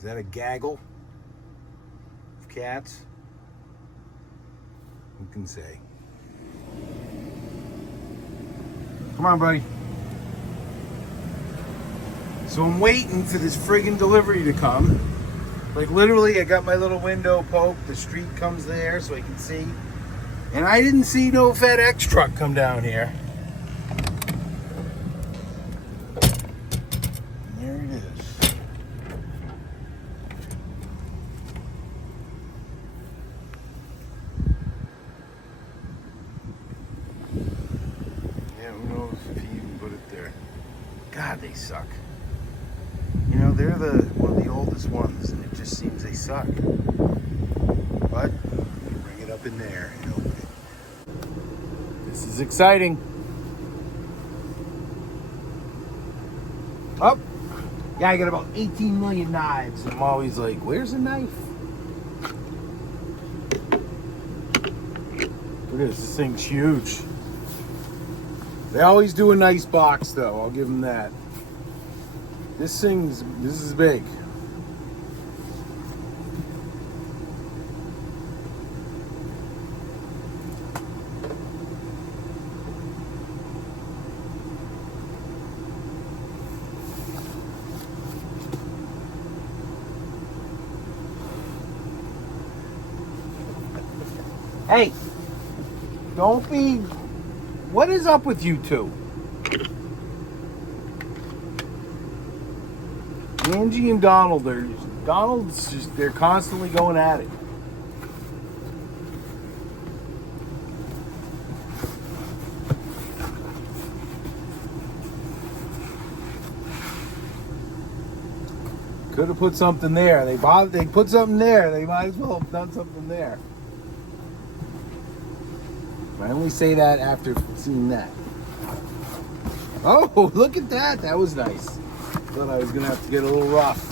Is that a gaggle of cats? Who can say? Come on, buddy. So I'm waiting for this friggin' delivery to come. Like literally, I got my little window poked. The street comes there so I can see. And I didn't see no FedEx truck come down here. And there it is. Yeah, who knows if he even put it there. God, they suck. You know, they're one of the oldest ones, and it just seems they suck. But bring it up in there and open it. This is exciting. Oh, yeah, I got about 18 million knives. I'm always like, where's a knife? Look at this. This thing's huge. They always do a nice box, though. I'll give them that. This is big. Hey, don't be, what is up with you two? Angie and Donald, they're constantly going at it. Could have put something there. They put something there. They might as well have done something there. I only say that after seeing that. Oh, look at that. That was nice. Thought I was going to have to get a little rough.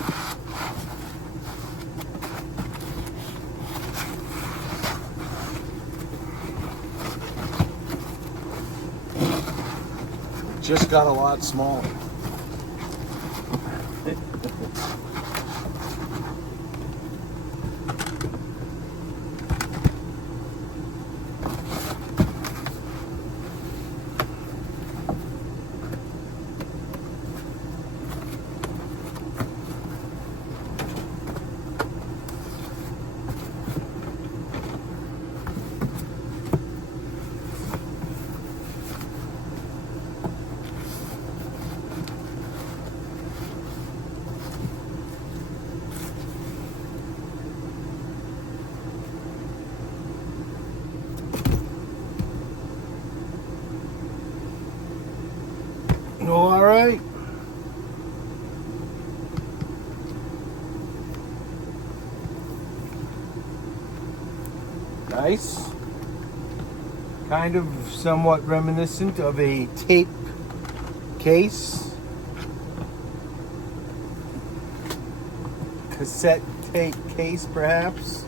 It just got a lot smaller. All right. Nice. Kind of somewhat reminiscent of a tape case. Cassette tape case, perhaps.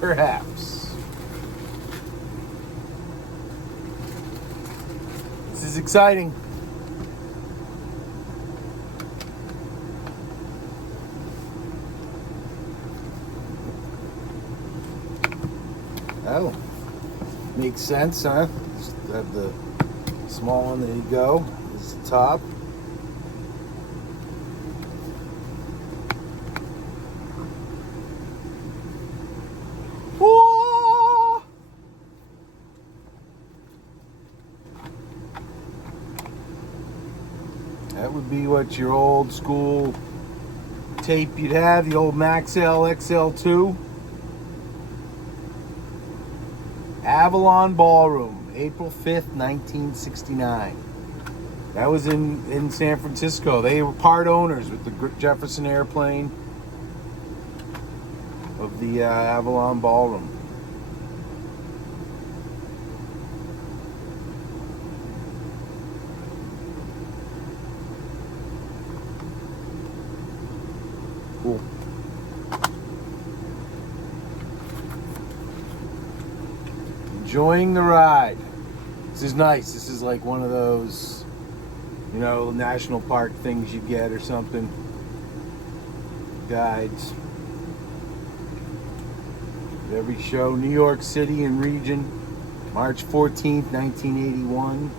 Perhaps. This is exciting. Oh, makes sense, huh? Just have the small one. There you go. This is the top. That would be what your old school tape you'd have, the old Maxell XL2. Avalon Ballroom, April 5th, 1969. That was in San Francisco. They were part owners with the Jefferson Airplane of the Avalon Ballroom. Cool. Enjoying the ride. This is nice. This is like one of those, you know, national park things you get or something. Guides. Every show, New York City and region, March 14th, 1981.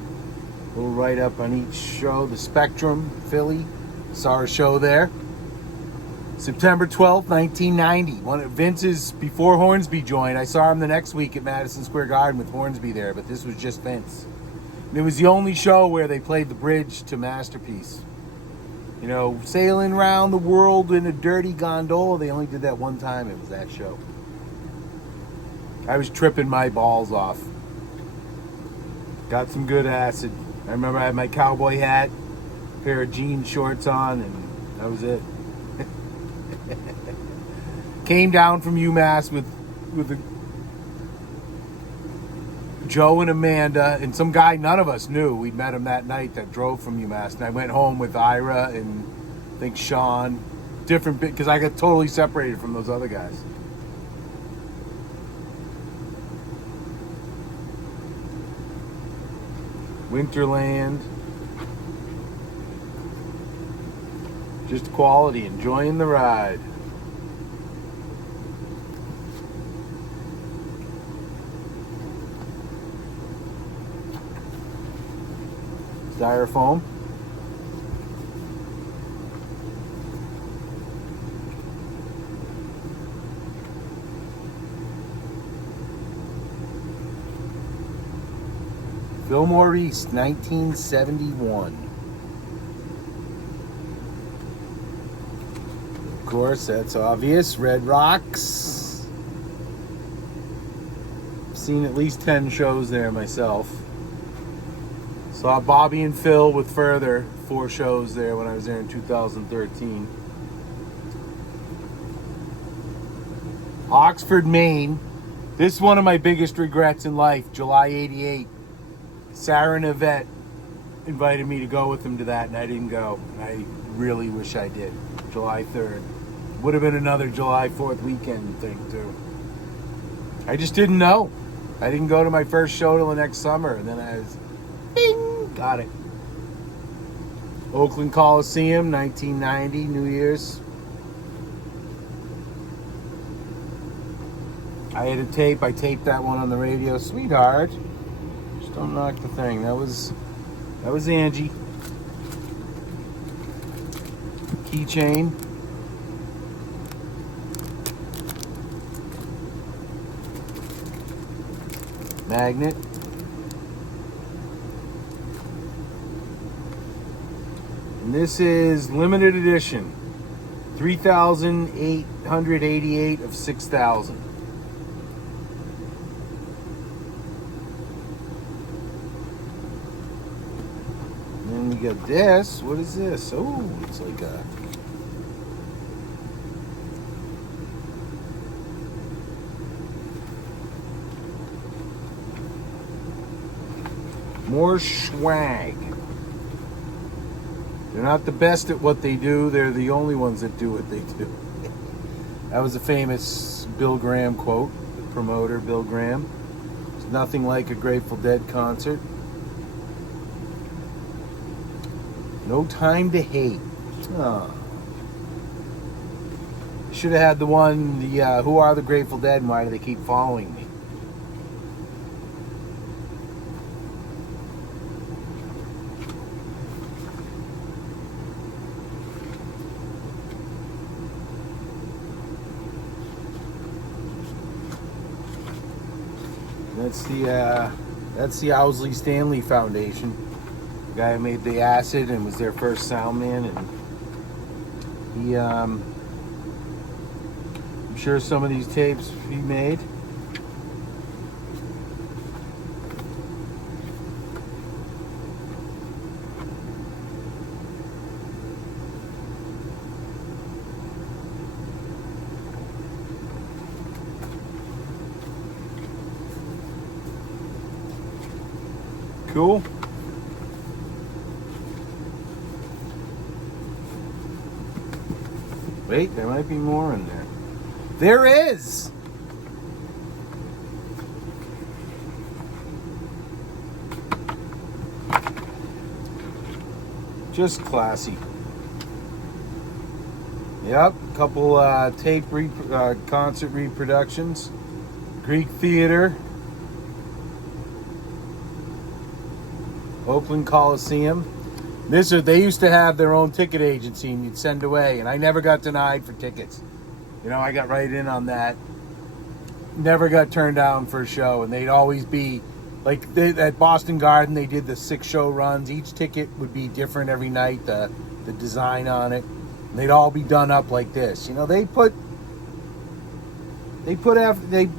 A little write-up on each show. The Spectrum, Philly. Saw a show there. September 12th, 1990. One of Vince's, before Hornsby joined. I saw him the next week at Madison Square Garden with Hornsby there, but this was just Vince. And it was the only show where they played the bridge to Masterpiece. You know, sailing around the world in a dirty gondola. They only did that one time. It was that show. I was tripping my balls off. Got some good acid. I remember I had my cowboy hat, pair of jean shorts on, and that was it. Came down from UMass with Joe and Amanda and some guy none of us knew. We'd met him that night that drove from UMass. And I went home with Ira and I think Sean. Different bit, because I got totally separated from those other guys. Winterland. Just quality, enjoying the ride. Styrofoam. Fillmore East, 1971. Of course, that's obvious. Red Rocks. I've seen at least 10 shows there myself. Saw Bobby and Phil with Further, 4 shows there when I was there in 2013. Oxford, Maine. This is one of my biggest regrets in life. July 88. Sarah and Yvette invited me to go with them to that, and I didn't go. I really wish I did. July 3rd. Would have been another July 4th weekend thing, too. I just didn't know. I didn't go to my first show till the next summer, and then I was... Bing! Got it. Oakland Coliseum, 1990, New Year's. I had a tape. I taped that one on the radio. Sweetheart, just don't knock the thing. That was Angie. Keychain. Magnet. And this is limited edition. 3,888 of 6,000. And then we got this. What is this? Oh, it's like a... more swag. They're not the best at what they do. They're the only ones that do what they do. That was a famous Bill Graham quote. The promoter, Bill Graham. There's nothing like a Grateful Dead concert. No Time to Hate. Oh. Should have had the one, the Who Are the Grateful Dead and Why Do They Keep Following Me? That's the Owsley Stanley Foundation. The guy who made the acid and was their first sound man, and he I'm sure some of these tapes he made. Cool. Wait, there might be more in there. There is! Just classy. Yep, couple concert reproductions. Greek Theater, Oakland Coliseum. They used to have their own ticket agency, and you'd send away, and I never got denied for tickets. You know, I got right in on that. Never got turned down for a show, and they'd always be like at Boston Garden. They did the 6 show runs. Each ticket would be different every night. The design on it, and they'd all be done up like this. You know, they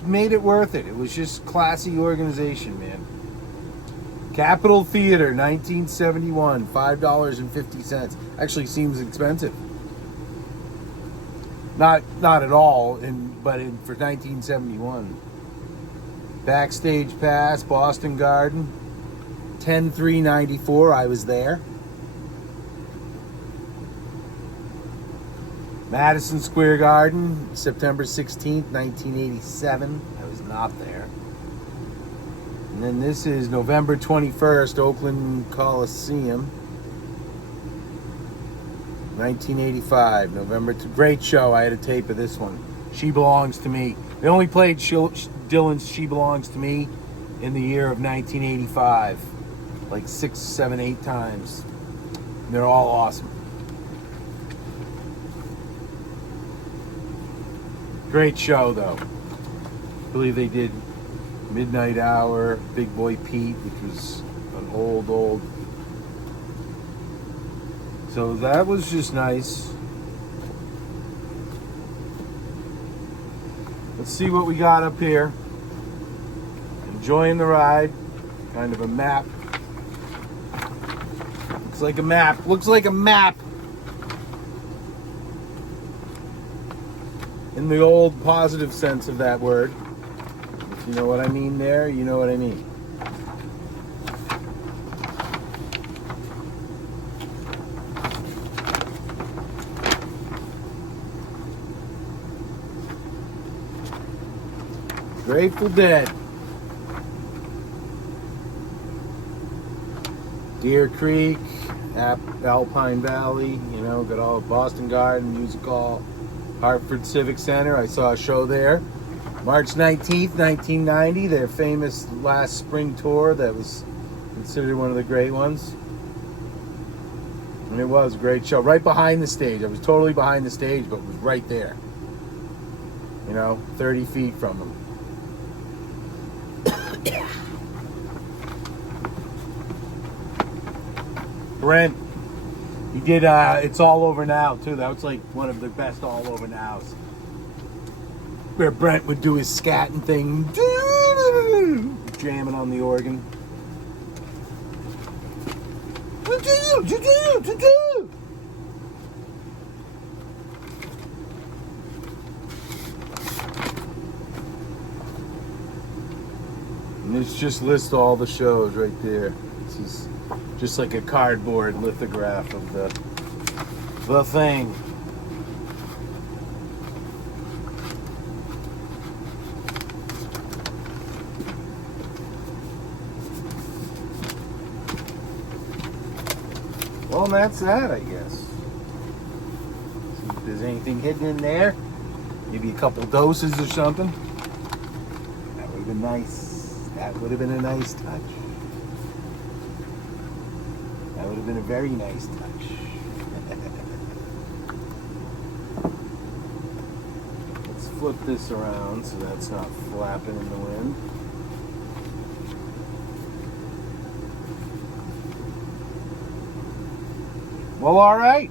made it worth it. It was just classy organization, man. Capitol Theater, 1971, $5.50. Actually seems expensive. Not at all, for 1971. Backstage Pass, Boston Garden, 10/3/94. I was there. Madison Square Garden, September 16th, 1987. I was not there. And then this is November 21st, Oakland Coliseum, 1985. Great show. I had a tape of this one. She Belongs to Me. They only played Dylan's She Belongs to Me in the year of 1985. Like 6, 7, 8 times. And they're all awesome. Great show, though. I believe they did Midnight Hour, Big Boy Pete, which was an old. So that was just nice. Let's see what we got up here. Enjoying the ride. Kind of a map. Looks like a map. Looks like a map. In the old positive sense of that word. If you know what I mean there, you know what I mean. Grateful Dead. Deer Creek, Alpine Valley, you know, got all Boston Garden, Music Hall, Hartford Civic Center. I saw a show there. March 19th, 1990, their famous last spring tour that was considered one of the great ones. And it was a great show. Right behind the stage. I was totally behind the stage, but was right there. You know, 30 feet from them. Brent, he did It's All Over Now too. That was like one of the best All Over Nows, where Brent would do his scatting thing, jamming on the organ. And this just lists all the shows right there. This is just like a cardboard lithograph of the thing. Well, that's that, I guess. See if there's anything hidden in there. Maybe a couple doses or something. That would have been nice. That would have been a nice touch. That would have been a very nice touch. Let's flip this around so that's not flapping in the wind. Well, all right.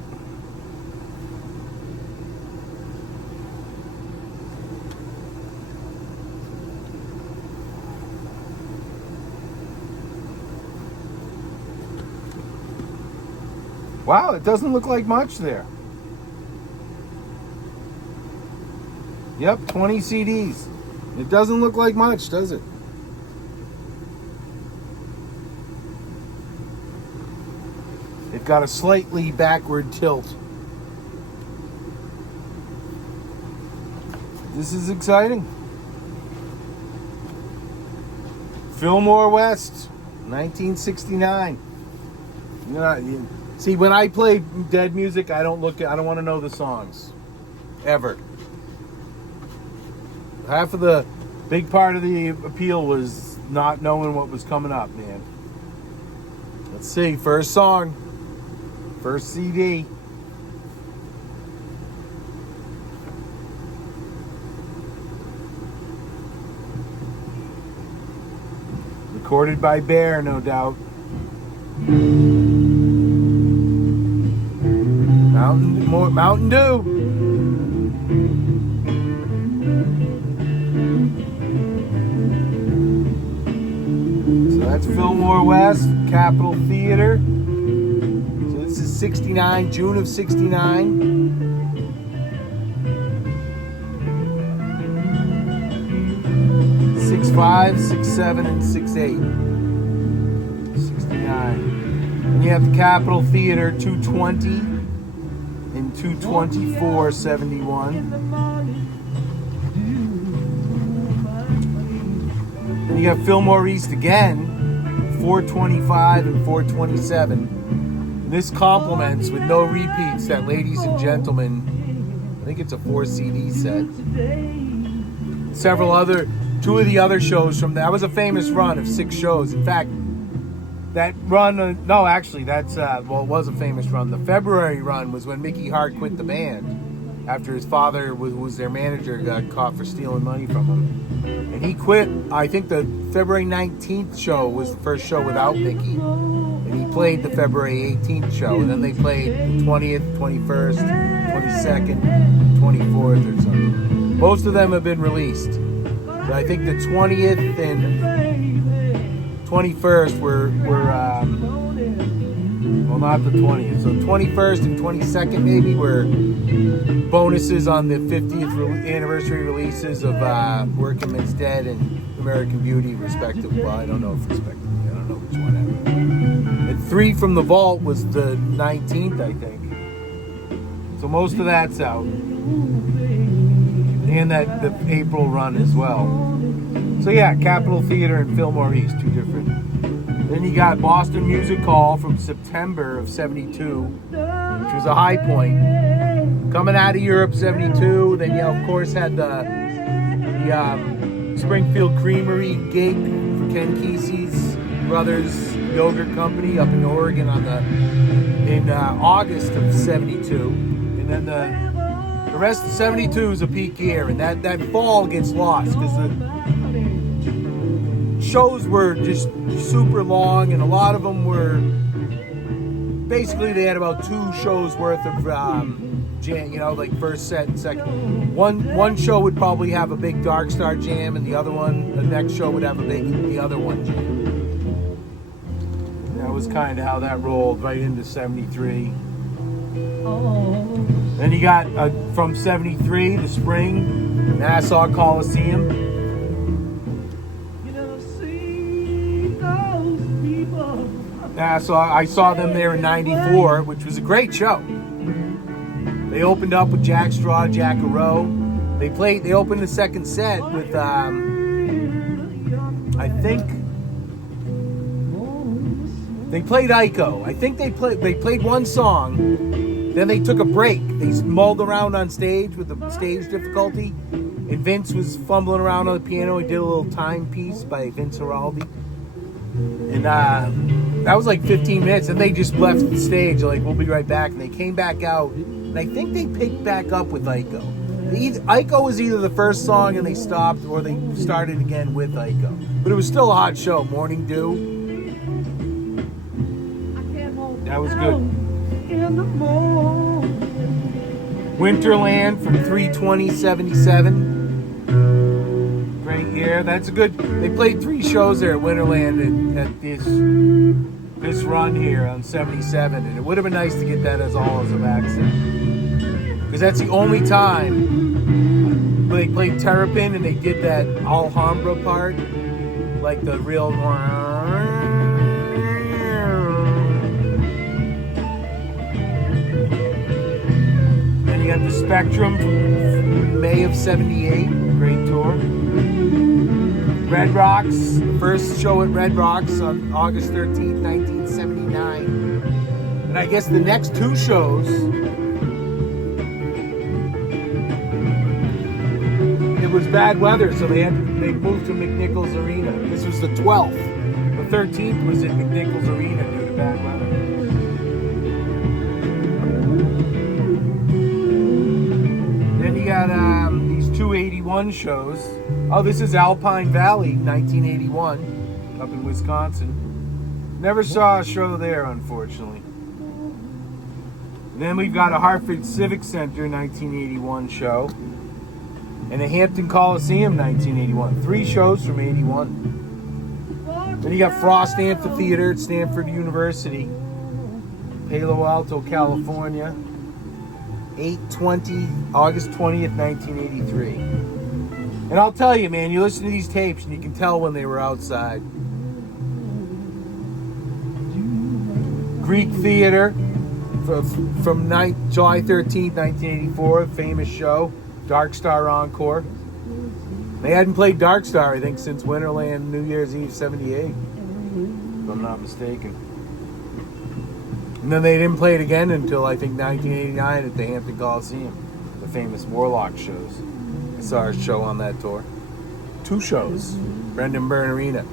Wow, it doesn't look like much there. Yep, 20 CDs. It doesn't look like much, does it? They've got a slightly backward tilt. This is exciting. Fillmore West, 1969. See, when I play Dead music, I don't want to know the songs. Ever. Half of the big part of the appeal was not knowing what was coming up, man. Let's see, first song, first CD. Recorded by Bear, no doubt. Mountain Dew. So that's Fillmore West, Capitol Theater. So this is 69, June of 69. '65, '67, and '68. 69. And you have the Capitol Theater 220 and 224.71. And you have Fillmore East again, 425 and 427. This complements with no repeats that Ladies and Gentlemen, I think it's a 4 CD set. Two of the other shows from that was a famous run of 6 shows. In fact, that run, it was a famous run. The February run was when Mickey Hart quit the band after his father, who was their manager, got caught for stealing money from him. And he quit. I think the February 19th show was the first show without Mickey. And he played the February 18th show. And then they played the 20th, 21st, 22nd, 24th or something. Most of them have been released. But I think the 20th and 21st were not the 20th. So 21st and 22nd maybe were bonuses on the 50th anniversary releases of Working Men's Dead and American Beauty, respectively. Well, I don't know if respectively. I don't know which one ever. And 3 from the Vault was the 19th, I think. So most of that's out. And that the April run as well. So yeah, Capitol Theater and Fillmore East, 2 different. Then you got Boston Music Hall from September of 72, which was a high point. Coming out of Europe, 72. Then you, of course, had the Springfield Creamery gig for Ken Kesey's Brothers Yogurt Company up in Oregon in August of 72. And then the rest of 72 is a peak year, and that fall gets lost because the shows were just super long, and a lot of them were basically they had about 2 shows worth of jam, like first set and second. One show would probably have a big Dark Star jam, and the next show would have the other one jam. That was kind of how that rolled right into 73. Then you got from 73, the spring, Nassau Coliseum. Nassau, I saw them there in 94, which was a great show. They opened up with Jack Straw, Jack Rowe. They opened the second set with, I think, they played Ico. I think they played one song. Then they took a break. They mulled around on stage with the stage difficulty. And Vince was fumbling around on the piano. He did a little timepiece by Vince Araldi. And that was like 15 minutes. And they just left the stage. Like, we'll be right back. And they came back out. And I think they picked back up with Ico. Ico was either the first song and they stopped, or they started again with Ico. But it was still a hot show. Morning Dew. That was good. Winterland from 3/20/77. Great year. That's a good. They played 3 shows there at Winterland at this run here on 77, and it would have been nice to get that as a vaccine, because that's the only time they played Terrapin and they did that Alhambra part, like the real. You got the Spectrum from May of 78, great tour. Red Rocks, the first show at Red Rocks on August 13th, 1979. And I guess the next two shows, it was bad weather, so they moved to McNichols Arena. This was the 12th. The 13th was at McNichols Arena due to bad weather. Then you got these 281 shows. Oh, this is Alpine Valley, 1981, up in Wisconsin. Never saw a show there, unfortunately. Then we've got a Hartford Civic Center 1981 show. And a Hampton Coliseum 1981. 3 shows from 81. Then you got Frost Amphitheater at Stanford University, Palo Alto, California. August 20th, 1983. And I'll tell you, man, you listen to these tapes and you can tell when they were outside. Greek Theater from July 13th, 1984, famous show, Dark Star Encore. They hadn't played Dark Star, I think, since Winterland New Year's Eve 78, if I'm not mistaken. And then they didn't play it again until, I think, 1989 at the Hampton Coliseum, the famous Warlock shows. I saw a show on that tour. 2 shows, Brendan Byrne Arena.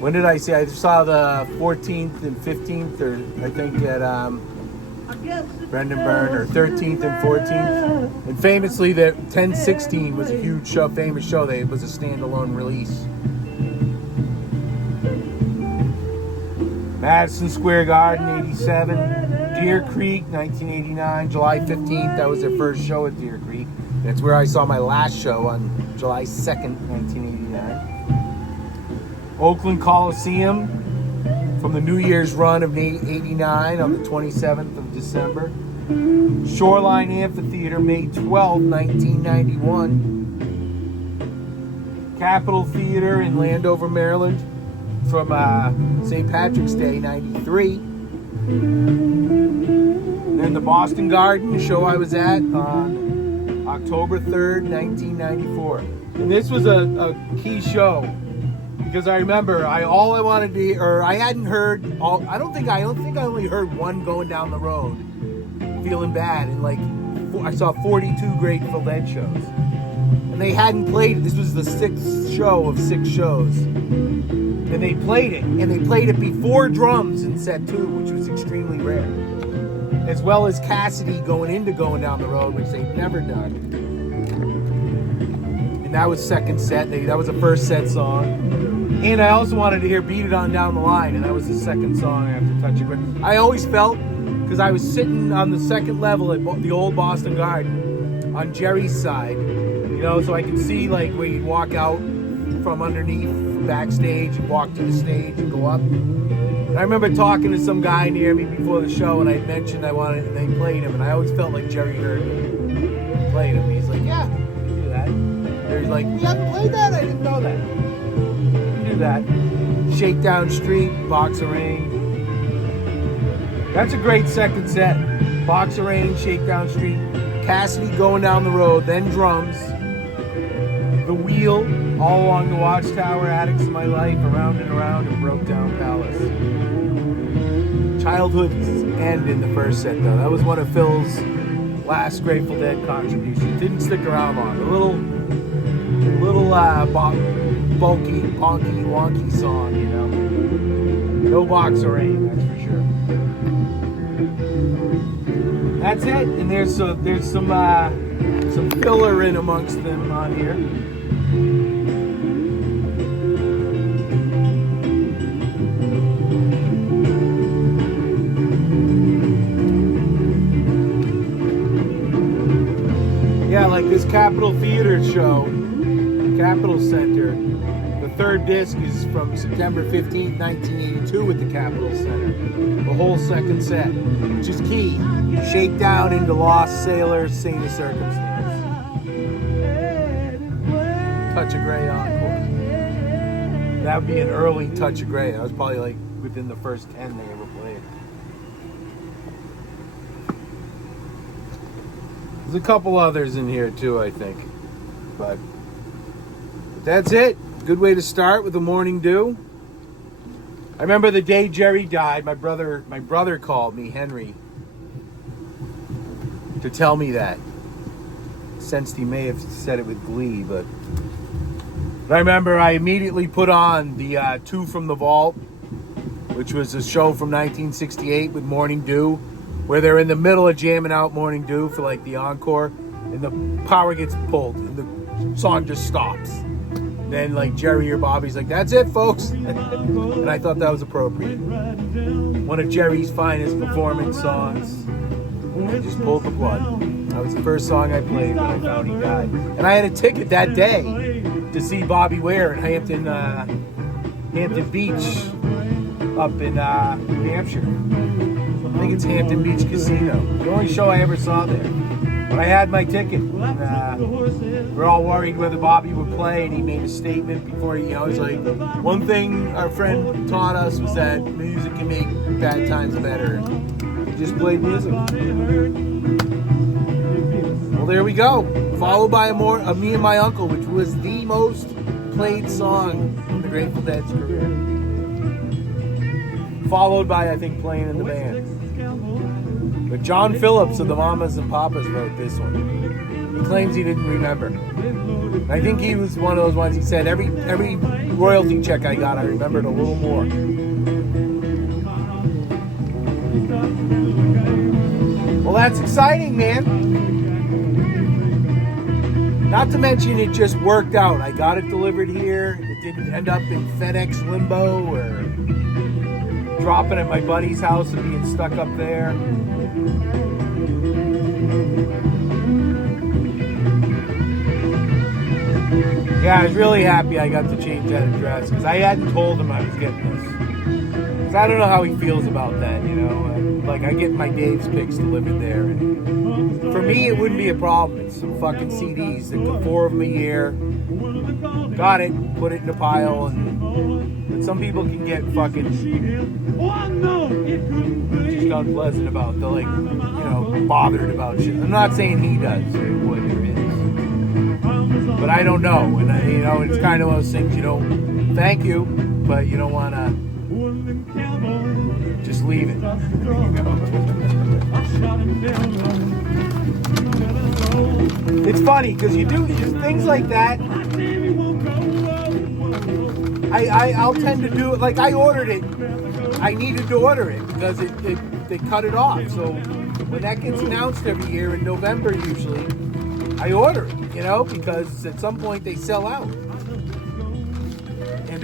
When did I see? I saw the 14th and 15th, or I think at Brendan Byrne, or 13th and 14th. And famously, the 1016 was a huge show, famous show. It was a standalone release. Madison Square Garden, 87. Deer Creek, 1989. July 15th, that was their first show at Deer Creek. That's where I saw my last show on July 2nd, 1989. Oakland Coliseum from the New Year's run of 89 on the 27th of December. Shoreline Amphitheater, May 12, 1991. Capitol Theater in Landover, Maryland from St. Patrick's Day, 93. Then the Boston Garden, the show I was at on October 3rd, 1994. And this was a key show. Because I remember, I hadn't heard. I don't think I only heard one going down the road, feeling bad, and I saw 42 Grateful Dead shows, and they hadn't played it. This was the 6th show of 6 shows, and they played it before drums in set 2, which was extremely rare, as well as Cassidy going down the road, which they'd never done, and that was second set. That was the first set song. And I also wanted to hear Beat It On Down the Line, and that was the second song after Touch It. I always felt, because I was sitting on the second level at the old Boston Garden on Jerry's side, so I could see where you'd walk out from underneath, from backstage, and walk to the stage and go up. And I remember talking to some guy near me before the show, and I mentioned I wanted, and they played him, and I always felt like Jerry heard me. Played him. He's like, yeah, you can do that. They're like, we haven't played that? I didn't know that. That Shakedown Street, Box of Rain. That's a great second set. Box of Rain, Shakedown Street, Cassidy going down the road, then drums, The Wheel, All Along the Watchtower, Addicts of My Life, Around and Around, and Broke Down Palace. Childhood's End in the first set, though. That was one of Phil's last Grateful Dead contributions. Didn't stick around long. A little bulky, honky, wonky song, No Box of Rain, that's for sure. That's it, and there's some filler in amongst them on here. Yeah, like this Capitol Theater show, Capitol Center. The third disc is from September 15th, 1982 at the Capitol Center. The whole second set, which is key. Shakedown into Lost Sailors, Saint of Circumstance. Touch of Grey encore. That would be an early Touch of Grey. That was probably within the first 10 they ever played. There's a couple others in here too, I think. But that's it. Good way to start with the Morning Dew. I remember the day Jerry died, my brother called me, Henry, to tell me that. Sensed he may have said it with glee, but I remember I immediately put on the Two from the Vault, which was a show from 1968 with Morning Dew, where they're in the middle of jamming out Morning Dew for like the encore, and the power gets pulled, and the song just stops. Then like Jerry or Bobby's like, "That's it, folks," and I thought that was appropriate. One of Jerry's finest performance songs. I just pulled the plug. That was the first song I played when I found he died, and I had a ticket that day to see Bobby Ware in Hampton Beach, up in New Hampshire. I think it's Hampton Beach Casino. The only show I ever saw there. But I had my ticket. And, we're all worried whether Bobby would play, and he made a statement before he, he's like, one thing our friend taught us was that music can make bad times better. He just played music. Well, there we go. Followed by a Me and My Uncle, which was the most played song in the Grateful Dead's career. Followed by, I think, Playing in the Band. But John Phillips of the Mamas and Papas wrote this one. He claims he didn't remember. I think he was one of those ones, he said, every royalty check I got, I remembered a little more. Well, that's exciting, man. Not to mention it just worked out. I got it delivered here. It didn't end up in FedEx limbo or dropping at my buddy's house and being stuck up there. Yeah, I was really happy I got to change that address because I hadn't told him I was getting this. Because I don't know how he feels about that, Like, I get my Dave's picks delivered there. And for me, it wouldn't be a problem. It's some fucking CDs. They took 4 of them a year. Got it, put it in a pile, but some people can get fucking just unpleasant about the, bothered about shit. I'm not saying he does, or what it is. But I don't know, and it's kind of one of those things, thank you, but you don't want to just leave it. It's funny because you do things like that. I'll tend to do it. Like, I ordered it. I needed to order it because they cut it off. So when that gets announced every year in November, usually, I order it. Because at some point they sell out. And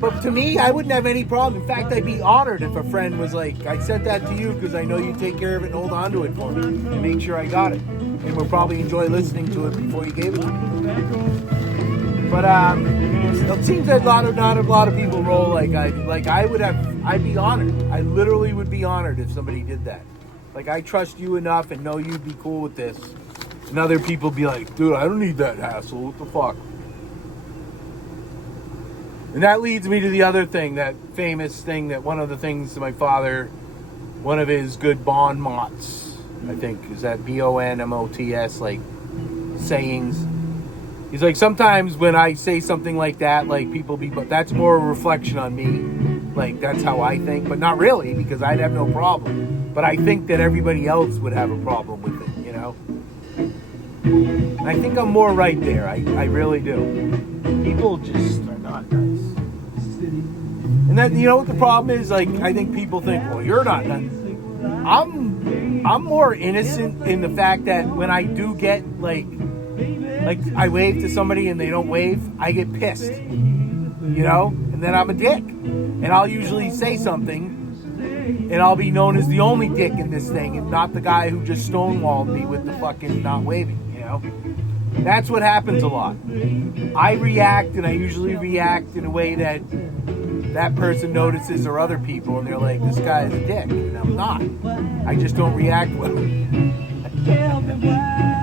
but to me, I wouldn't have any problem. In fact, I'd be honored if a friend was like, "I sent that to you because I know you take care of it and hold on to it for me and make sure I got it, and we'll probably enjoy listening to it before you gave it to me." But it seems that not a lot of people roll like I'd be honored. I literally would be honored if somebody did that. Like, I trust you enough and know you'd be cool with this. And other people be like, "Dude, I don't need that hassle. What the fuck?" And that leads me to the other thing, that famous thing that one of the things my father, one of his good bon mots, I think, is that BONMOTS, like, sayings. He's like, sometimes when I say something like that, like, but that's more a reflection on me. Like, that's how I think. But not really, because I'd have no problem. But I think that everybody else would have a problem with it, And I think I'm more right there. I really do. People just are not nice. And then, what the problem is? Like, I think people think, well, you're not nice. I'm more innocent in the fact that when I do get, like I wave to somebody and they don't wave, I get pissed. And then I'm a dick. And I'll usually say something, and I'll be known as the only dick in this thing, and not the guy who just stonewalled me with the fucking not waving, That's what happens a lot. I react, and I usually react in a way that person notices, or other people, and they're like, this guy is a dick, and I'm not. I just don't react well.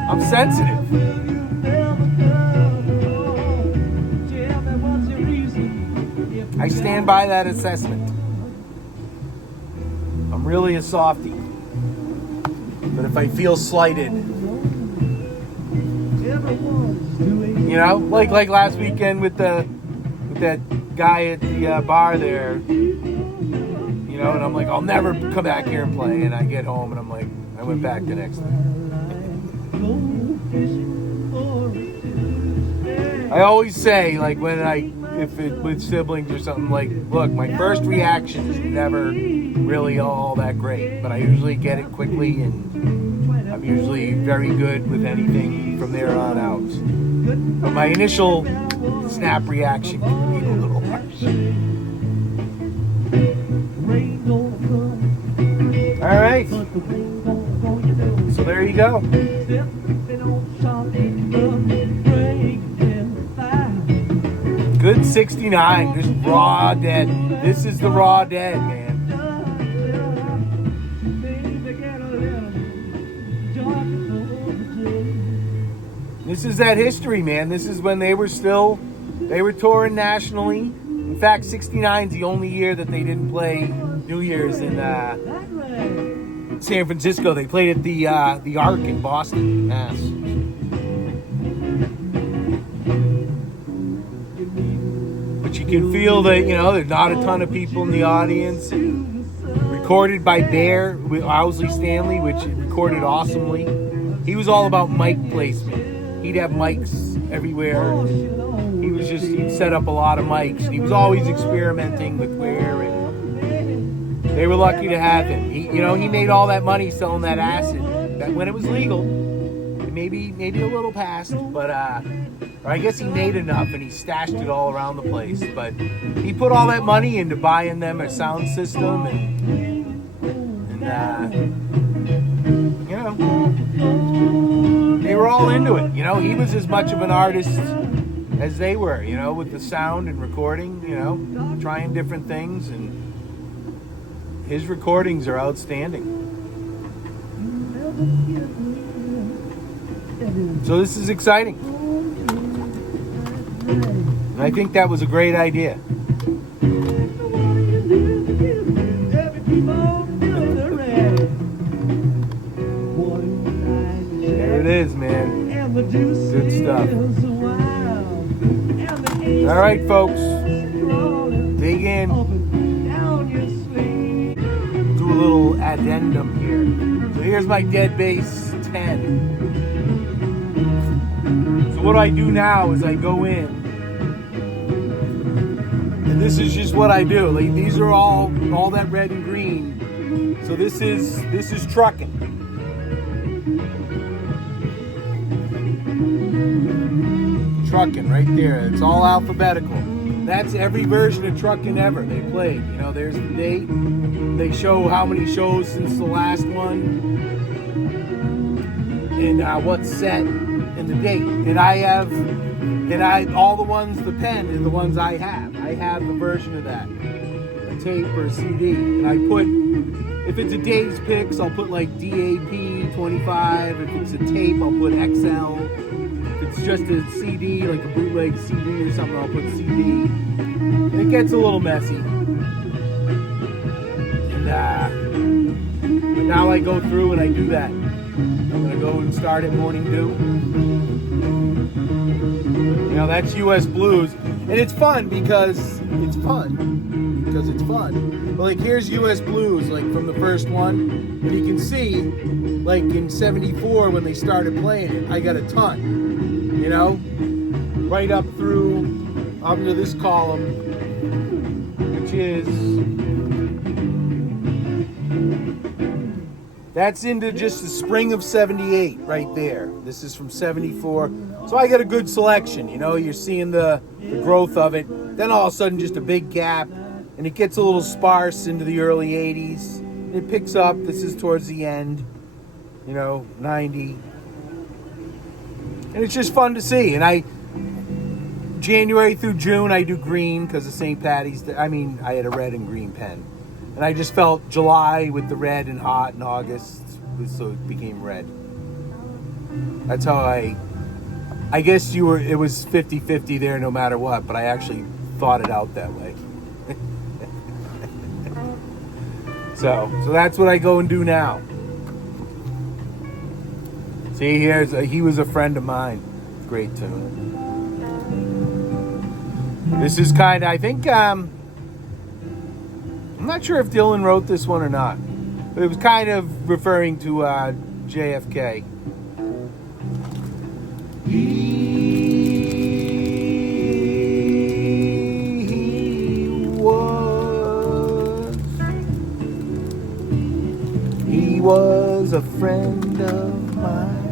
I'm sensitive. I stand by that assessment. I'm really a softie. But if I feel slighted, like last weekend with that guy at the bar there, know, and I'm like, I'll never come back here and play. And I get home and I'm like, I went back the next day. I always say, like, with siblings or something, like, look, my first reaction is never really all that great, but I usually get it quickly, and I'm usually very good with anything from there on out. But my initial snap reaction can be a little harsh. All right. So there you go. Good 69, just raw dead. This is the raw dead, man. This is that history, man. This is when they were touring nationally. In fact, 69 is the only year that they didn't play New Year's in San Francisco. They played at the Arc in Boston, Mass. But you can feel that, you know, there's not a ton of people in the audience. Recorded by Bear with Owsley Stanley, which recorded awesomely. He was all about mic placement. He'd have mics everywhere. He'd set up a lot of mics, and he was always experimenting with where, and they were lucky to have him. He made all that money selling that acid when it was legal. Maybe a little past, but or I guess he made enough and he stashed it all around the place. But he put all that money into buying them a sound system, and you know, they were all into it. You know, he was as much of an artist as they were, you know, with the sound and recording, you know, trying different things, and his recordings are outstanding. So this is exciting. And I think that was a great idea. There it is, man. Good stuff. All right, folks. Dig in. Do a little addendum here. So here's my dead bass 10. So what I do now is I go in, and this is just what I do. Like, these are all that red and green. So this is trucking. Trucking right there. It's all alphabetical. That's every version of Truckin' ever they played. You know, there's the date. They show how many shows since the last one, and what's set, and the date. And all the ones, the pen is the ones I have. I have the version of that, a tape or a CD. And I put, if it's a Dave's Picks, I'll put like DAP 25. If it's a tape, I'll put XL. It's just a CD, like a bootleg CD or something, I'll put CD. And it gets a little messy. And but now I go through and I do that. I'm gonna go and start at Morning Dew. You know, that's US Blues. And it's fun because it's fun. But like, here's US Blues, like from the first one. And you can see, like in 74 when they started playing it, I got a ton. You know, right up through to this column, which is, that's into just the spring of 78 right there. This is from 74. So I got a good selection. You know, you're seeing the growth of it. Then all of a sudden just a big gap, and it gets a little sparse into the early 80s. It picks up. This is towards the end, you know, 90. And it's just fun to see. And January through June, I do green because of St. Patty's Day. I mean, I had a red and green pen. And I just felt July with the red and hot, and August, so it became red. That's how I guess it was 50-50 there no matter what, but I actually thought it out that way. So that's what I go and do now. See, He Was a Friend of Mine. Great tune. This is kind of, I think, I'm not sure if Dylan wrote this one or not, but it was kind of referring to JFK. He was a friend of mine.